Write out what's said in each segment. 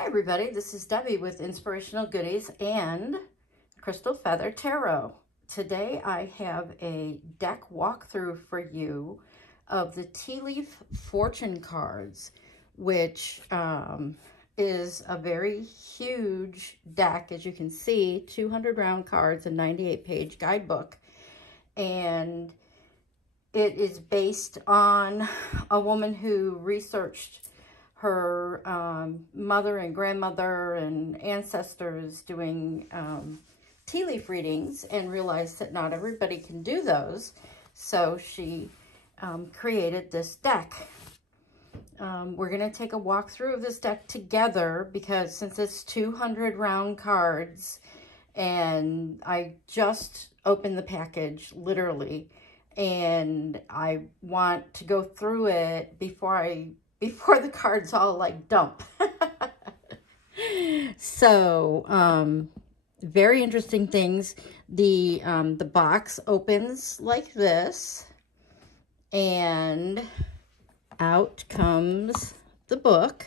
Hi everybody, this is Debbie with Inspirational Goodies and Crystal Feather Tarot. Today I have a deck walkthrough for you of the Tea Leaf Fortune cards, which is a very huge deck. As you can see, 200 round cards, a 98-page guidebook, and it is based on a woman who researched her mother and grandmother and ancestors doing tea leaf readings and realized that not everybody can do those. So she created this deck. We're going to take a walk through of this deck together because since it's 200 round cards, and I just opened the package literally, and I want to go through it before the cards all like dump. So, very interesting things. The box opens like this, and out comes the book,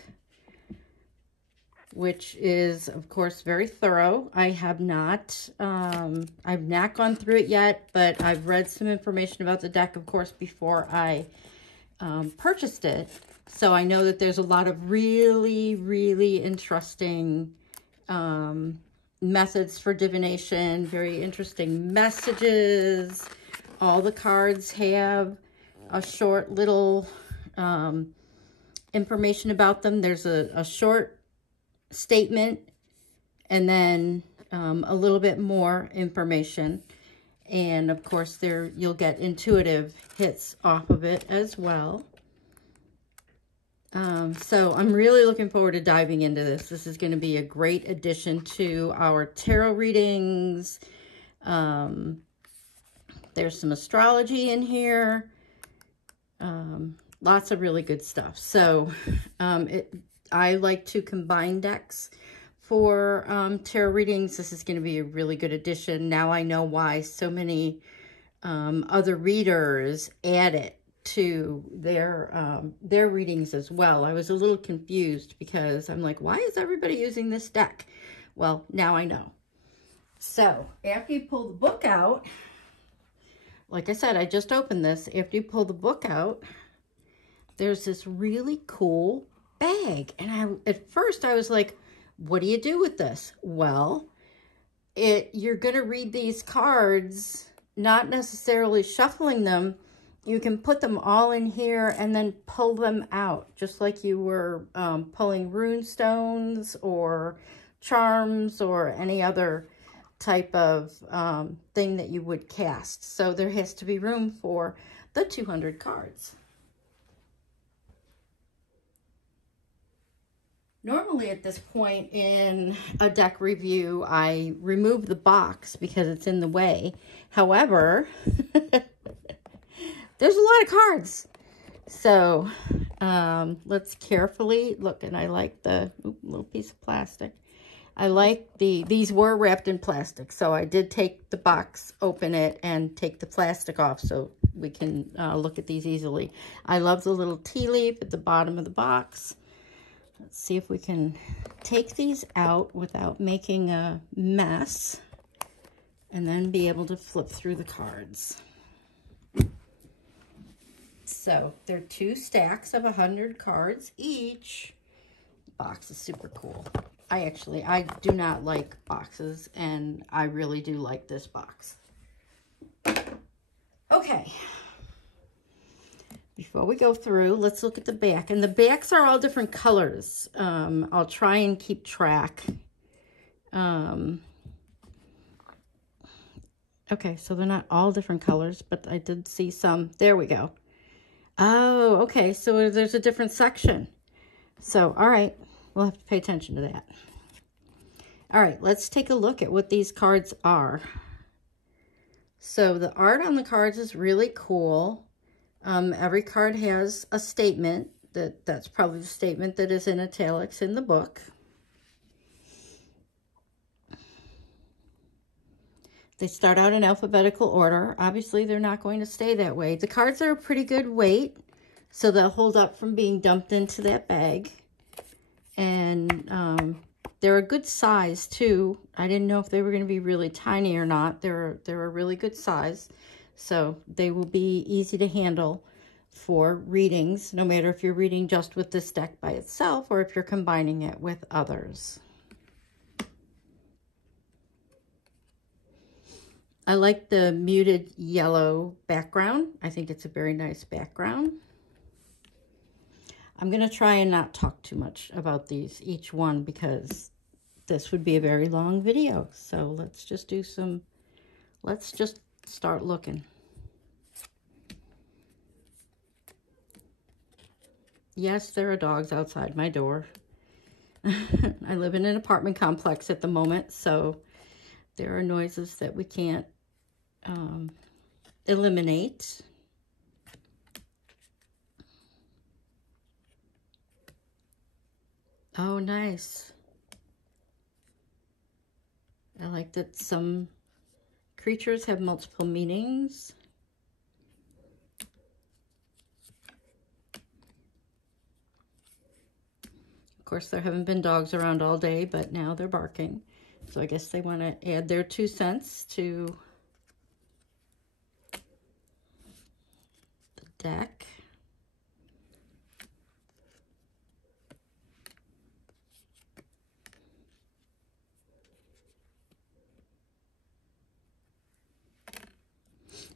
which is of course very thorough. I have not, I've not gone through it yet, but I've read some information about the deck, of course, before I purchased it. So I know that there's a lot of really, really interesting methods for divination, very interesting messages. All the cards have a short little information about them. There's a short statement and then a little bit more information. And of course, there you'll get intuitive hits off of it as well. So I'm really looking forward to diving into this. This is going to be a great addition to our tarot readings. There's some astrology in here. Lots of really good stuff. So I like to combine decks for tarot readings. This is going to be a really good addition. Now I know why so many other readers add it to their readings as well. I was a little confused because I'm like, why is everybody using this deck? Well, now I know. So after you pull the book out, like I said, I just opened this. After you pull the book out, there's this really cool bag. And at first I was like, what do you do with this? Well, you're going to read these cards, not necessarily shuffling them. You can put them all in here and then pull them out, just like you were pulling rune stones or charms or any other type of thing that you would cast. So there has to be room for the 200 cards. Normally at this point in a deck review, I remove the box because it's in the way. However, there's a lot of cards. So let's carefully look. And I like the little piece of plastic. I like these were wrapped in plastic. So I did take the box, open it, and take the plastic off so we can look at these easily. I love the little tea leaf at the bottom of the box. Let's see if we can take these out without making a mess and then be able to flip through the cards. So they're 2 stacks of 100 cards each. The box is super cool. I do not like boxes, and I really do like this box. Okay. Before we go through, let's look at the back. And the backs are all different colors. I'll try and keep track. Okay, so they're not all different colors, but I did see some. There we go. Oh, okay, so there's a different section. So, all right, we'll have to pay attention to that. All right, let's take a look at what these cards are. So the art on the cards is really cool. Every card has a statement. That's probably the statement that is in italics in the book. They start out in alphabetical order. Obviously, they're not going to stay that way. The cards are a pretty good weight, so they'll hold up from being dumped into that bag. And they're a good size too. I didn't know if they were going to be really tiny or not. They're a really good size, so they will be easy to handle for readings, no matter if you're reading just with this deck by itself or if you're combining it with others. I like the muted yellow background. I think it's a very nice background. I'm going to try and not talk too much about each one, because this would be a very long video. So let's just start looking. Yes, there are dogs outside my door. I live in an apartment complex at the moment, so there are noises that we can't eliminate. Oh, nice. I like that some creatures have multiple meanings. Of course, there haven't been dogs around all day, but now they're barking. So I guess they want to add their 2 cents to the deck.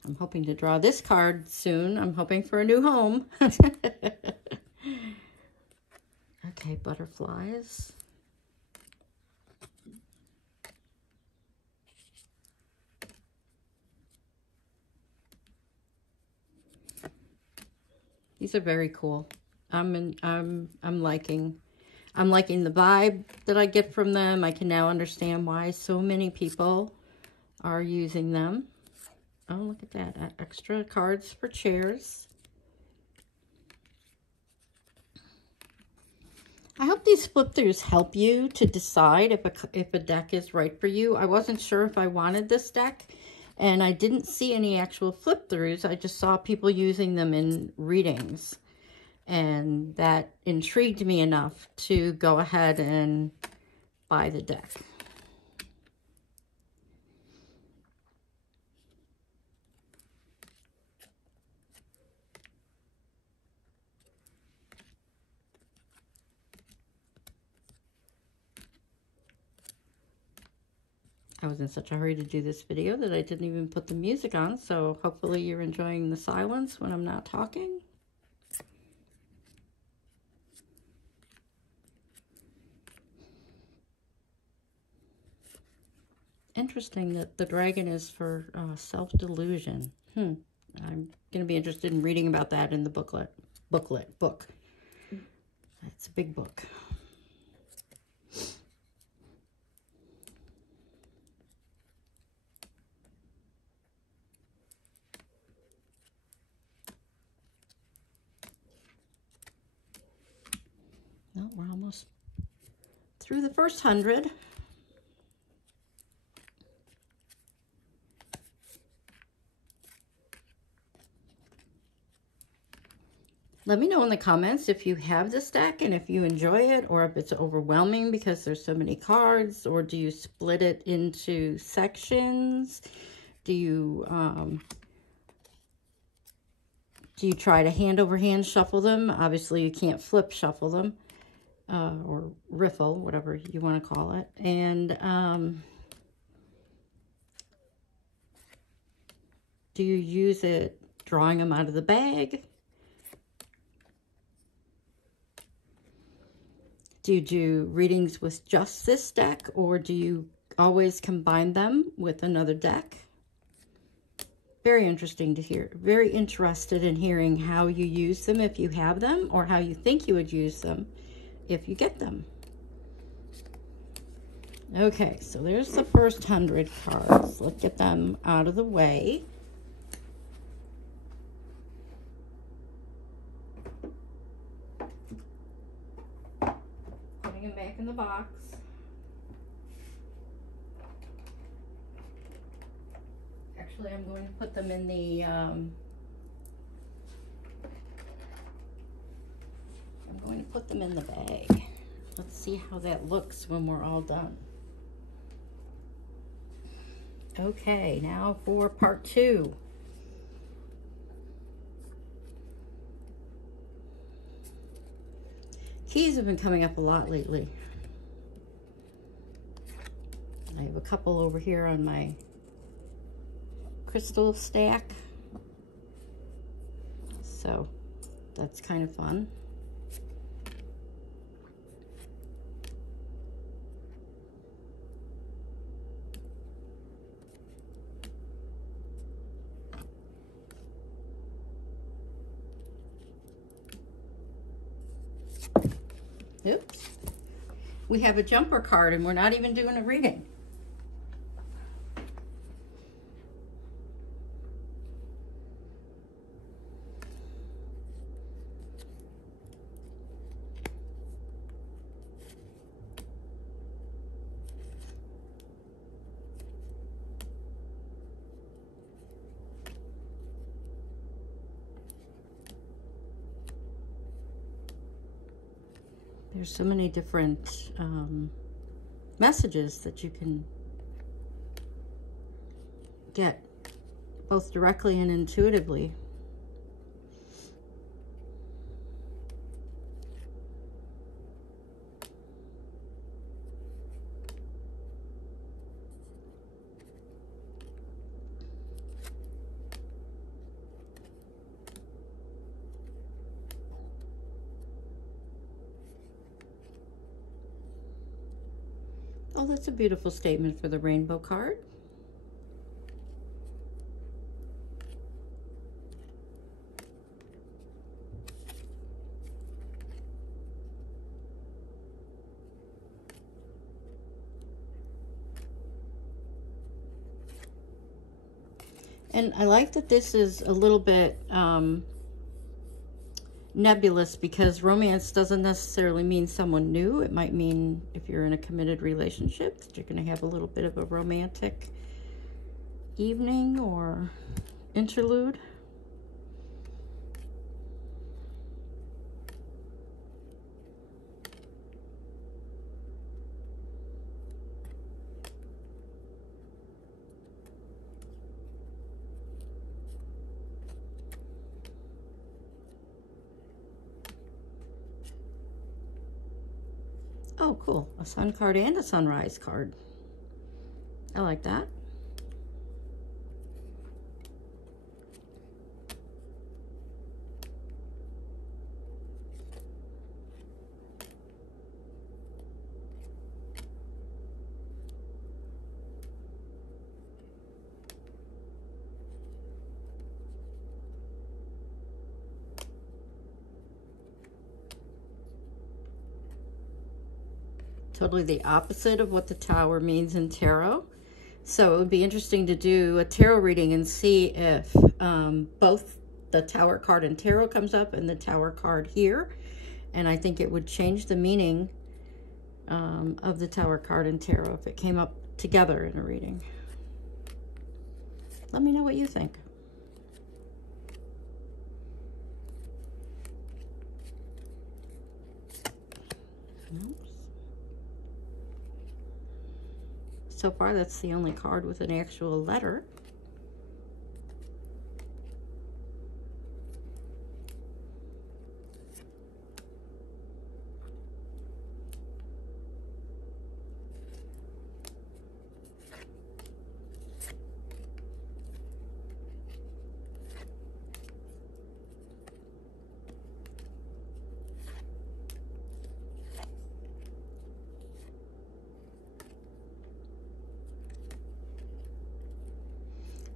I'm hoping to draw this card soon. I'm hoping for a new home. Okay, butterflies. These are very cool. I'm liking the vibe that I get from them. I can now understand why so many people are using them. Oh, look at that. Extra cards for chairs. I hope these flip-throughs help you to decide if a deck is right for you. I wasn't sure if I wanted this deck, and I didn't see any actual flip-throughs. I just saw people using them in readings, and that intrigued me enough to go ahead and buy the deck. I was in such a hurry to do this video that I didn't even put the music on, so hopefully you're enjoying the silence when I'm not talking. Interesting that the dragon is for self-delusion. I'm going to be interested in reading about that in the book. It's a big book. Well, we're almost through the first 100. Let me know in the comments if you have this deck and if you enjoy it, or if it's overwhelming because there's so many cards, or do you split it into sections? Do you try to hand over hand shuffle them? Obviously, you can't flip shuffle them, or riffle, whatever you want to call it. And do you use it drawing them out of the bag? Do you do readings with just this deck, or do you always combine them with another deck? Very interesting to hear. Very interested in hearing how you use them if you have them, or how you think you would use them if you get them. Okay, so there's the first 100 cards. Let's get them out of the way. Putting them back in the box. Actually, I'm going to put them in the, I'm going to put them in the bag. Let's see how that looks when we're all done. Okay, now for part 2. Keys have been coming up a lot lately. I have a couple over here on my crystal stack. So that's kind of fun. Oops. We have a jumper card and we're not even doing a reading. There's so many different messages that you can get, both directly and intuitively. Oh, that's a beautiful statement for the rainbow card. And I like that this is a little bit nebulous, because romance doesn't necessarily mean someone new. It might mean, if you're in a committed relationship, that you're going to have a little bit of a romantic evening or interlude. Oh, cool. A sun card and a sunrise card. I like that. Totally the opposite of what the Tower means in tarot. So it would be interesting to do a tarot reading and see if both the Tower card in tarot comes up and the Tower card here. And I think it would change the meaning of the Tower card in tarot if it came up together in a reading. Let me know what you think. Oops. So far, that's the only card with an actual letter.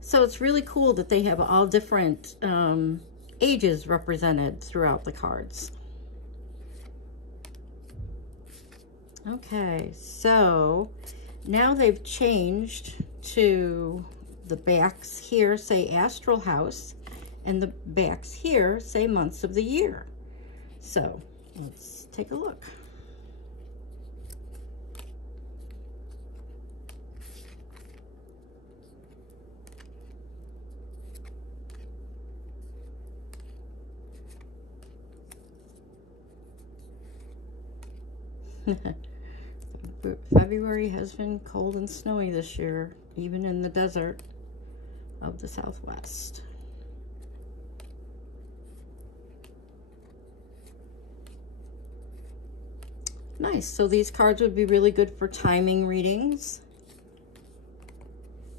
So it's really cool that they have all different ages represented throughout the cards. Okay, so now they've changed to the backs here say astral house, and the backs here say months of the year. So let's take a look. February has been cold and snowy this year, even in the desert of the Southwest. Nice. So these cards would be really good for timing readings.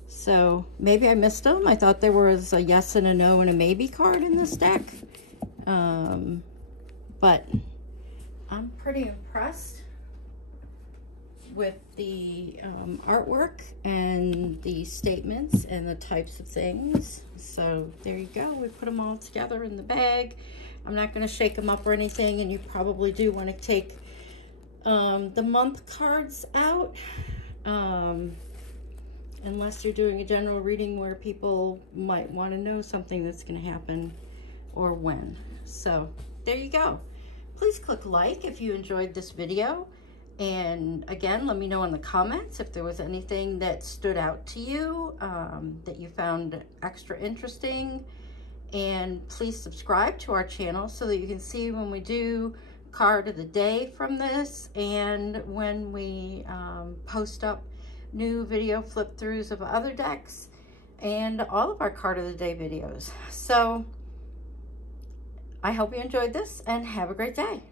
So maybe I missed them. I thought there was a yes and a no and a maybe card in this deck. But I'm pretty impressed with the artwork and the statements and the types of things. So there you go. We put them all together in the bag. I'm not going to shake them up or anything, and you probably do want to take the month cards out, unless you're doing a general reading where people might want to know something that's going to happen or when. So there you go. Please click like if you enjoyed this video. And again, let me know in the comments if there was anything that stood out to you, that you found extra interesting. And please subscribe to our channel so that you can see when we do card of the day from this, and when we post up new video flip throughs of other decks, and all of our card of the day videos. So I hope you enjoyed this, and have a great day.